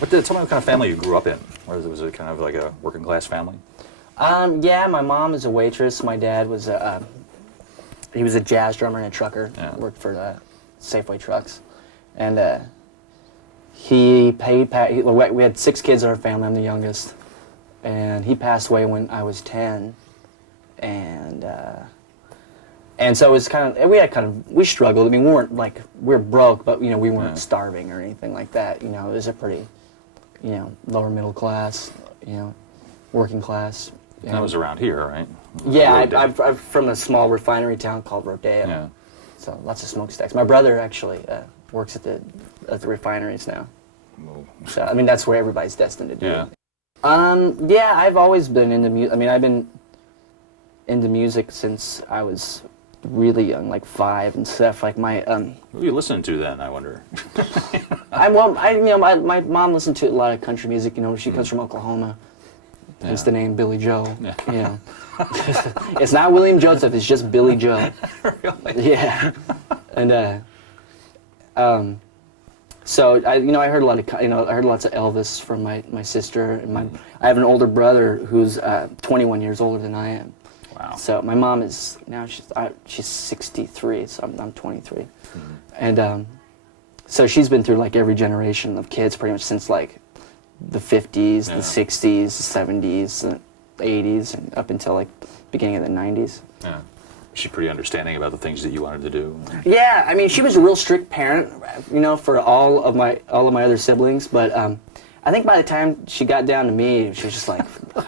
Tell me what kind of family you grew up in. Was it kind of like a working class family? Yeah, my mom is a waitress. My dad was he was a jazz drummer and a trucker. Yeah. Worked for Safeway trucks, and we had 6 kids in our family. I'm the youngest, and he passed away when I was 10, and so it was we struggled. I mean, we were broke, but we weren't starving or anything like that. It was a pretty, lower middle class, working class. And that was around here, right? Yeah, I'm from a small refinery town called Rodeo. Yeah. So lots of smokestacks. My brother actually works at the refineries now. Whoa. So I mean that's where everybody's destined to do. Yeah. Yeah, I've always been into music. I mean, I've been into music since I was really young, like 5 and stuff. Like my What were you listening to then, I wonder? my mom listened to a lot of country music. She comes from Oklahoma. Hence the name Billy Joe. Yeah. It's not William Joseph. It's just Billy Joe. Really? Yeah. And so I heard a lot of I heard lots of Elvis from my sister, and I have an older brother who's 21 years older than I am. Wow. So my mom is now she's 63, so I'm 23, and so she's been through like every generation of kids pretty much since like the 50s, the 60s, the 70s, the 80s, and up until like beginning of the 90s. Yeah. Was she pretty understanding about the things that you wanted to do? Yeah, I mean, she was a real strict parent, for all of my other siblings. But I think by the time she got down to me, she was just like,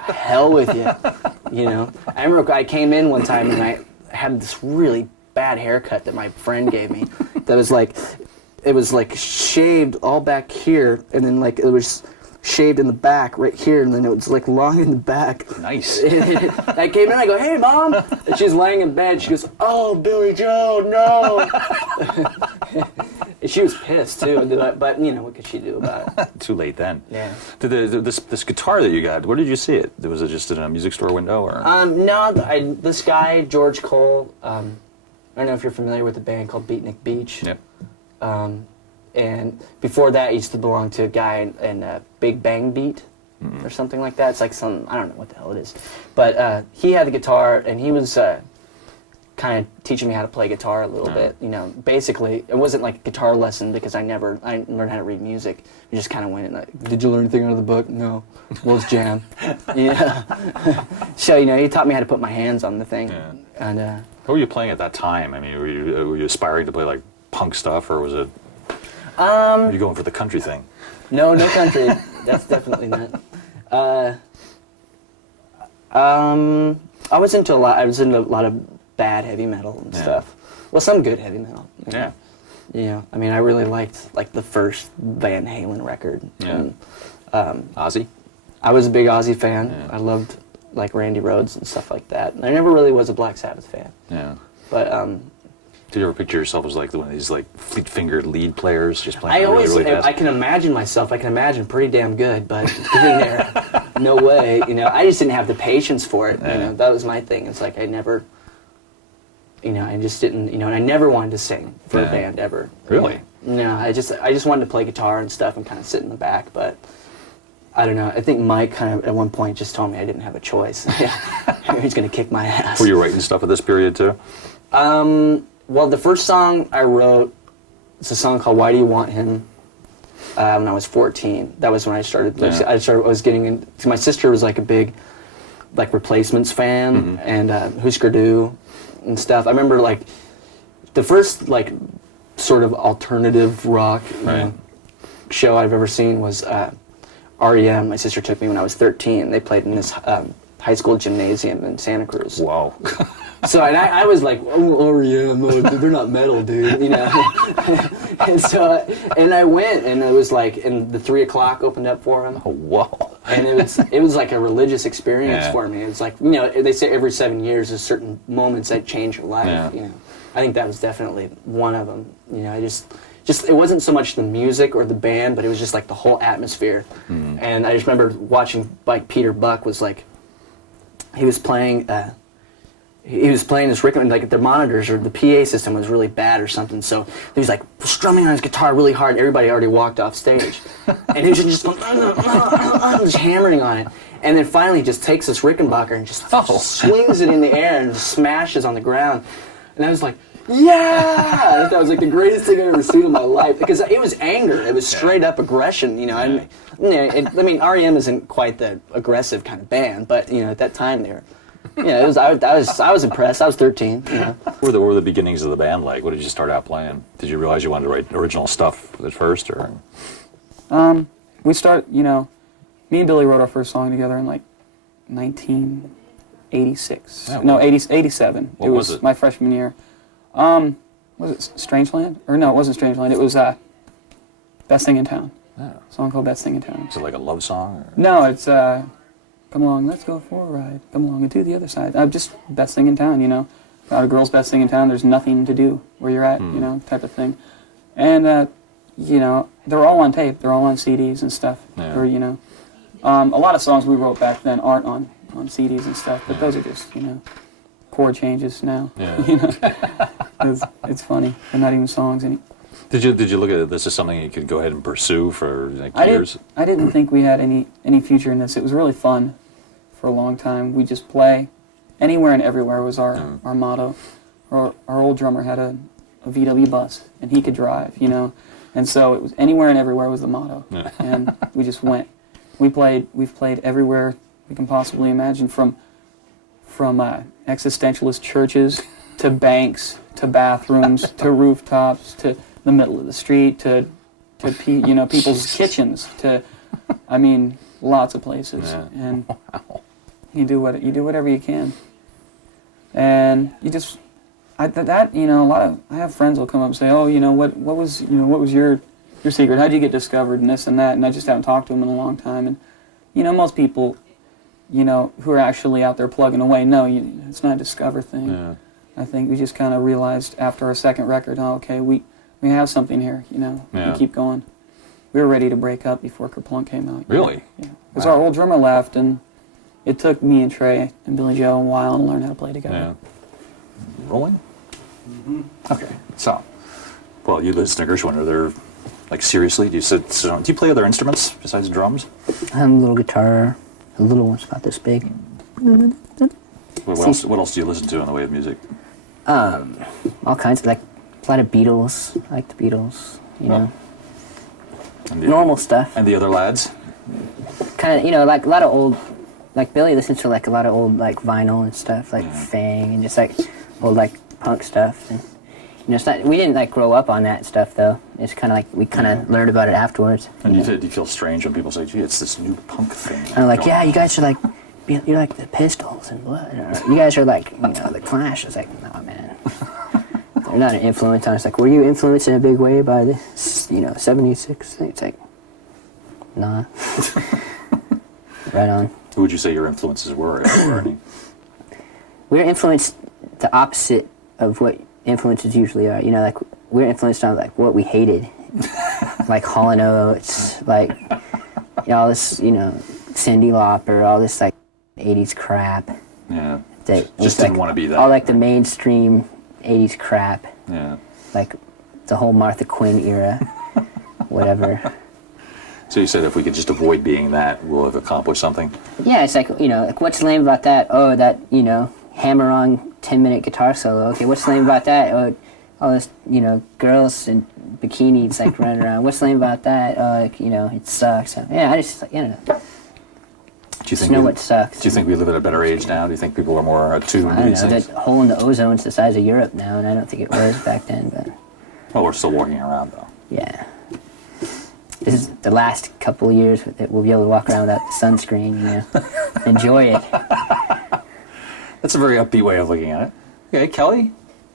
"Hell with you," I remember I came in one time and I had this really bad haircut that my friend gave me. That was like, it was like shaved all back here, and then like it was shaved in the back right here, and then it was like long in the back. Nice. I came in, I go, "Hey, Mom," and she's laying in bed. She goes, "Oh, Billy Joe, no." And she was pissed too, but what could she do about it? Too late then. Yeah. This guitar that you got, where did you see it? Was it just in a music store window, or? No, this guy George Cole. I don't know if you're familiar with a band called Beatnik Beach. Yep. And before that, I used to belong to a guy in Big Bang Beat or something like that. It's like I don't know what the hell it is. But he had the guitar, and he was kind of teaching me how to play guitar a little bit. Basically, it wasn't like a guitar lesson because I learned how to read music. We just kind of went in like, "Did you learn anything out of the book?" "No." "Well, let's jam." Yeah. So, he taught me how to put my hands on the thing. Yeah. And What were you playing at that time? I mean, were you aspiring to play like punk stuff, or was it? Were you going for the country thing? No country. That's definitely not. I was into a lot of bad heavy metal and stuff. Well, some good heavy metal. Yeah. Yeah. I mean, I really liked like the first Van Halen record. Yeah. And, Ozzy? I was a big Ozzy fan. Yeah. I loved like Randy Rhoads and stuff like that. And I never really was a Black Sabbath fan. Yeah. But did you ever picture yourself as like one of these like fleet-fingered lead players just playing really fast? I can imagine myself. I can imagine pretty damn good, but getting there, no way. I just didn't have the patience for it. Yeah. That was my thing. It's like I never, I just didn't. And I never wanted to sing for a band ever. Really? No, I just wanted to play guitar and stuff and kind of sit in the back. But I don't know. I think Mike kind of at one point just told me I didn't have a choice. He's gonna kick my ass. Were you writing stuff at this period too? Well, the first song I wrote is a song called "Why Do You Want Him?" When I was 14. That was when I started. Yeah. I was getting into. My sister was like a big, like Replacements fan and Husker Du and stuff. I remember like the first like sort of alternative rock show I've ever seen was REM. My sister took me when I was 13. They played in this high school gymnasium in Santa Cruz. Wow. So, and I was like, "Oh, REM, they're not metal, dude," and so, and I went, and it was like, and the 3 o'clock opened up for them. Oh, wow. And it was like a religious experience for me. It was like, they say every 7 years there's certain moments that change your life. Yeah. I think that was definitely one of them. I just it wasn't so much the music or the band, but it was just like the whole atmosphere. And I just remember watching like Peter Buck was like, he was playing. he was playing this Rickman, like the monitors or the PA system was really bad or something. So he was like strumming on his guitar really hard. Everybody already walked off stage, and he was just going, just hammering on it. And then finally, he just takes this Rickenbacker and just swings it in the air and just smashes on the ground. And I was like, yeah! That was like the greatest thing I've ever seen in my life, because it was anger. It was straight up aggression, you know. And, I mean, REM isn't quite the aggressive kind of band, but you know, at that time they were. Yeah, it was. I was impressed. I was 13. You know. What were the beginnings of the band like? What did you start out playing? Did you realize you wanted to write original stuff at first, or? We started, you know, me and Billy wrote our first song together in like 1986. Yeah, No, 87. What was it? My freshman year. Was it Strangeland? Or no, it wasn't Strangeland. It was Best Thing in Town. Oh. A song called Best Thing in Town. Is it like a love song? Or? No, it's Come along, let's go for a ride. Come along and do the other side. Just best thing in town, you know. Not a girl's best thing in town. There's nothing to do where you're at, you know, type of thing. And, you know, they're all on tape. They're all on CDs and stuff. Yeah. Or, you know, a lot of songs we wrote back then aren't on CDs and stuff. But those are just, you know, chord changes now. Yeah. You know, it's funny. They're not even songs anymore. Did you look at this as something you could go ahead and pursue for like years? I didn't think we had any future in this. It was really fun for a long time. We just play anywhere and everywhere was our motto. Our old drummer had a VW bus and he could drive, you know, and so it was anywhere and everywhere was the motto. Yeah. And we just went. We've played everywhere we can possibly imagine, from existentialist churches to banks to bathrooms to rooftops to the middle of the street to you know, people's kitchens to, I mean, lots of places. Yeah. And you do whatever you can. And you just you know, I have friends will come up and say, oh, you know, what was your secret? How'd you get discovered and this and that? And I just haven't talked to them in a long time. And you know, most people, you know, who are actually out there plugging away, no, it's not a discover thing. Yeah. I think we just kind of realized after our second record, oh, okay, we have something here, you know. Yeah. We keep going. We were ready to break up before Kerplunk came out. Really? Yeah. Because our old drummer left, and it took me and Trey and Billy Joe a while to learn how to play together. Yeah. Rolling? Mm-hmm. Okay. So, well, you listen to Gershwin. Are there, like, seriously, do you play other instruments besides drums? I have a little guitar, a little one, about this big. What else do you listen to in the way of music? All kinds of, like, a lot of Beatles. I like the Beatles, you know. And the, Normal stuff. And the other lads? Kind of, you know, like a lot of old, like Billy listens to like a lot of old like vinyl and stuff, like Fang and just like old like punk stuff. And, you know, it's not, we didn't like grow up on that stuff though. It's kind of like we kind of learned about it afterwards. And do you feel strange when people say, gee, it's this new punk thing? And I'm like, yeah, you guys are like, you're like the Pistols and what? Or, you guys are like, you know, the Clash. It's like, no, man. They're not an influence on us. Like, were you influenced in a big way by this, you know, 76 thing? It's like, nah. Right on. Who would you say your influences were, if there were any? We're influenced the opposite of what influences usually are. You know, like, we're influenced on, like, what we hated. Like Hall & Oates, like, you know, all this, you know, Cyndi Lauper, all this, like, 80s crap. Yeah. That Just didn't want to be that. all, like, the mainstream 80s crap. Yeah. Like, the whole Martha Quinn era. Whatever. So you said if we could just avoid being that, we'll have accomplished something? Yeah, it's like, you know, like, what's lame about that? Oh, that, you know, hammer-on 10-minute guitar solo. Okay, what's lame about that? Oh, all this, you know, girls in bikinis, like, running around. What's lame about that? Oh, like, you know, it sucks. Yeah, I just, like, I don't know. Do you Just know what sucks. Do you think we live at a better age now? Do you think people are more attuned I to don't these know, things? that hole in the ozone's the size of Europe now, and I don't think it was back then, but Well, we're still walking around, though. yeah. This is the last couple of years that we'll be able to walk around without sunscreen, you know. Enjoy it. That's a very upbeat way of looking at it. Okay, Kelly?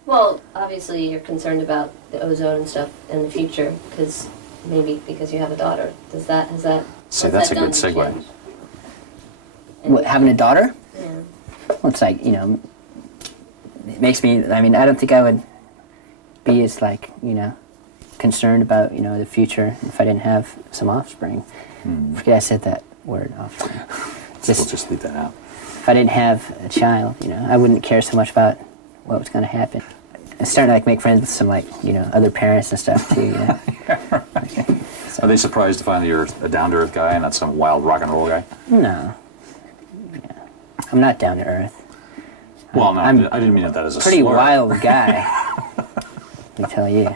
Well, obviously you're concerned about the ozone and stuff in the future, because you have a daughter. Has that See, what's that's that a good done to segue. change? What, having a daughter? Yeah. Well, it's like, you know, it makes me, I mean, I don't think I would be as, like, you know, concerned about, you know, the future if I didn't have some offspring. Forget I said that word, offspring. We'll just leave that out. if I didn't have a child, you know, I wouldn't care so much about what was going to happen. I'm starting to like make friends with some like, you know, other parents and stuff too. You know? Are they surprised to find that you're a down-to-earth guy and not some wild rock and roll guy? No, yeah. I'm not down to earth. Well, no, I'm I didn't mean that as a Pretty slur. wild guy. Let me tell you.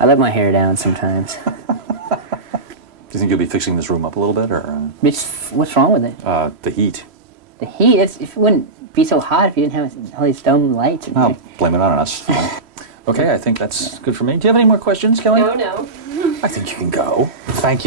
I let my hair down sometimes. Do you think you'll be fixing this room up a little bit, or What's wrong with it? the heat? The heat. If it wouldn't be so hot if you didn't have all these dumb lights. And I'll blame it on us. Okay, I think that's good for me. Do you have any more questions, Kelly? No, no. I think you can go. Thank you.